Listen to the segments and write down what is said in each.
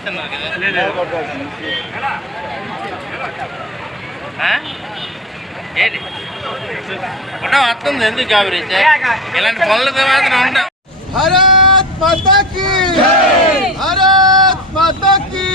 ఇస్తున్నారు కదా ఏది ఉండవు వస్తుంది ఎందుకు గాబరీతే ఇలాంటి పనుల తర్వాత ఉంటాం భారత్ మాతా కీ భారత్ మాతా కీ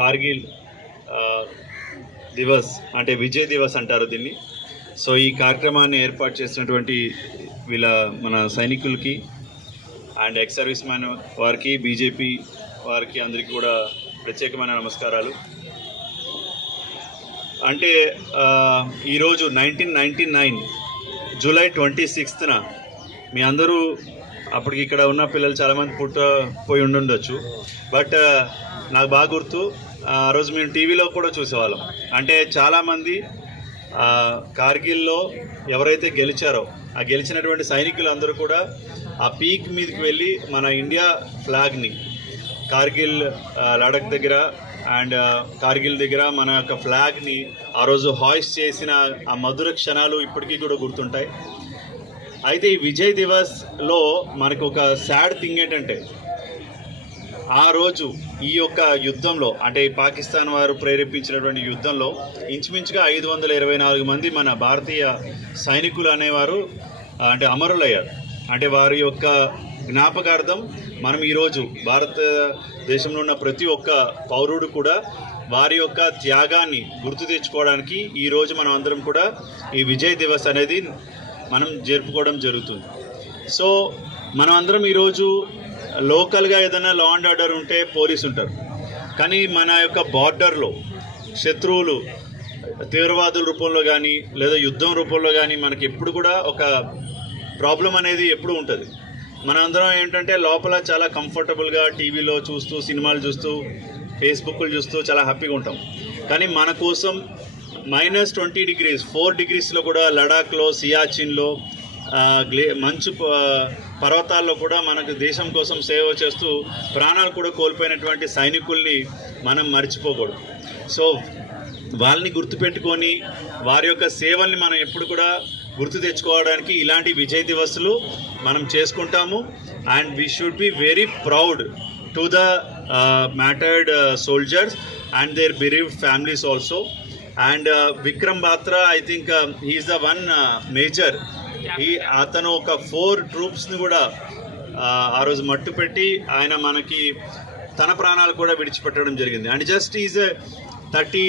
కార్గిల్ దివస్ అంటే విజయ్ దివస్ అంటారు దీన్ని. సో ఈ కార్యక్రమాన్ని ఏర్పాటు చేసినటువంటి వీళ్ళ మన సైనికులకి అండ్ ఎక్స్ సర్వీస్ మ్యాన్ వారికి బీజేపీ వారికి అందరికీ కూడా ప్రత్యేకమైన నమస్కారాలు. అంటే ఈరోజు nineteen ninety nine July twenty సిక్స్త్న మీ అందరూ అప్పటికి ఇక్కడ ఉన్న పిల్లలు చాలామంది పుట్ట పోయి ఉండుండొచ్చు. బట్ నాకు బాగా గుర్తు ఆ రోజు మేము టీవీలో కూడా చూసేవాళ్ళం. అంటే చాలామంది కార్గిల్లో ఎవరైతే గెలిచారో ఆ గెలిచినటువంటి సైనికులందరూ కూడా ఆ పీక్ మీదకి వెళ్ళి మన ఇండియా ఫ్లాగ్ని కార్గిల్ లడక్ దగ్గర అండ్ కార్గిల్ దగ్గర మన యొక్క ఫ్లాగ్ని ఆ రోజు హాయిస్ట్ చేసిన ఆ మధుర క్షణాలు ఇప్పటికీ కూడా గుర్తుంటాయి. అయితే ఈ విజయ్ దివస్లో మనకు ఒక సాడ్ థింగ్ ఏంటంటే ఆ రోజు ఈ యొక్క యుద్ధంలో అంటే పాకిస్తాన్ వారు ప్రేరేపించినటువంటి యుద్ధంలో ఇంచుమించుగా ఐదు వందల ఇరవై నాలుగు మంది మన భారతీయ సైనికులు అనేవారు అంటే అమరులయ్యారు. అంటే వారి యొక్క జ్ఞాపకార్థం మనం ఈరోజు భారతదేశంలో ఉన్న ప్రతి ఒక్క పౌరుడు కూడా వారి యొక్క త్యాగాన్ని గుర్తు తెచ్చుకోవడానికి ఈరోజు మనం అందరం కూడా ఈ విజయ్ దివస్ అనేది మనం జరుపుకోవడం జరుగుతుంది. సో మనం అందరం ఈరోజు లోకల్గా ఏదైనా లా అండ్ ఆర్డర్ ఉంటే పోలీస్ ఉంటారు. కానీ మన యొక్క బార్డర్లో శత్రువులు తీవ్రవాదుల రూపంలో కానీ లేదా యుద్ధం రూపంలో కానీ మనకి ఎప్పుడు కూడా ఒక ప్రాబ్లం అనేది ఎప్పుడు ఉంటుంది. మనందరం ఏంటంటే లోపల చాలా కంఫర్టబుల్గా టీవీలో చూస్తూ సినిమాలు చూస్తూ ఫేస్బుక్లు చూస్తూ చాలా హ్యాపీగా ఉంటాం. కానీ మన కోసం మైనస్ ట్వంటీ డిగ్రీస్ ఫోర్ డిగ్రీస్లో కూడా లడాఖ్లో సియాచిన్లో గ్లే మంచు ప- పర్వతాల్లో కూడా మనకు దేశం కోసం సేవ చేస్తూ ప్రాణాలు కూడా కోల్పోయినటువంటి సైనికుల్ని మనం మర్చిపోకూడదు. సో వాళ్ళని గుర్తుపెట్టుకొని వారి యొక్క సేవల్ని మనం ఎప్పుడు కూడా గుర్తు తెచ్చుకోవడానికి ఇలాంటి విజయ్ దివస్లు మనం చేసుకుంటాము. And we should be very proud to the martyred soldiers and their bereaved families also. And Vikram Batra I think he is the one major ఈ అతను ఒక ఫోర్ ట్రూప్స్ని కూడా ఆ, రోజు మట్టు పెట్టి ఆయన మనకి తన ప్రాణాలు కూడా విడిచిపెట్టడం జరిగింది. And just is thirty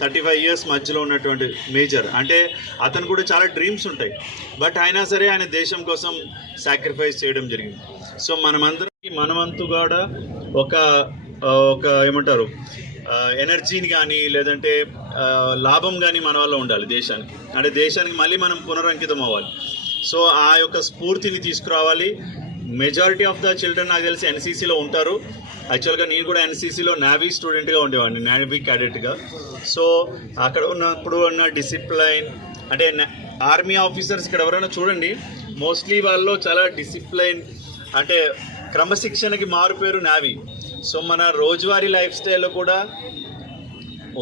thirty five years మధ్యలో ఉన్నటువంటి మేజర్. అంటే అతను కూడా చాలా డ్రీమ్స్ ఉంటాయి. బట్ అయినా సరే ఆయన దేశం కోసం సాక్రిఫైస్ చేయడం జరిగింది. సో మనమందరం మనమంతు కూడా ఒక ఒక ఏమంటారు ఎనర్జీని కానీ లేదంటే లాభం కానీ మన వల్ల ఉండాలి దేశానికి. అంటే దేశానికి మళ్ళీ మనం పునరంకితం అవ్వాలి. సో ఆ యొక్క స్ఫూర్తిని తీసుకురావాలి. మెజారిటీ ఆఫ్ ద చిల్డ్రన్ నాకు తెలిసి ఎన్సీసీలో ఉంటారు. యాక్చువల్గా నేను కూడా ఎన్సీసీలో నావీ స్టూడెంట్గా ఉండేవాడిని నావీ క్యాడెట్గా సో అక్కడ ఉన్నప్పుడు ఉన్న డిసిప్లైన్ అంటే ఆర్మీ ఆఫీసర్స్ ఇక్కడ ఎవరైనా చూడండి మోస్ట్లీ వాళ్ళు చాలా డిసిప్లైన్ అంటే క్రమశిక్షణకి మారు పేరు నావీ సో మన రోజువారీ లైఫ్ స్టైల్లో కూడా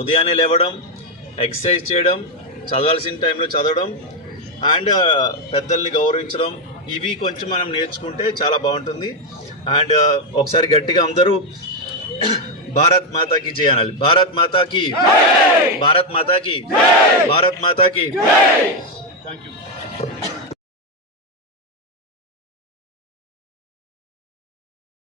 ఉదయాన్నే లేవడం ఎక్సర్సైజ్ చేయడం చదవాల్సిన టైంలో చదవడం అండ్ పెద్దల్ని గౌరవించడం ఇవి కొంచెం మనం నేర్చుకుంటే చాలా బాగుంటుంది. అండ్ ఒకసారి గట్టిగా అందరూ భారత్ మాతాకి జై అనాలి. భారత్ మాతాకి భారత్ మాతాకి భారత్ మాతాకి. Thank you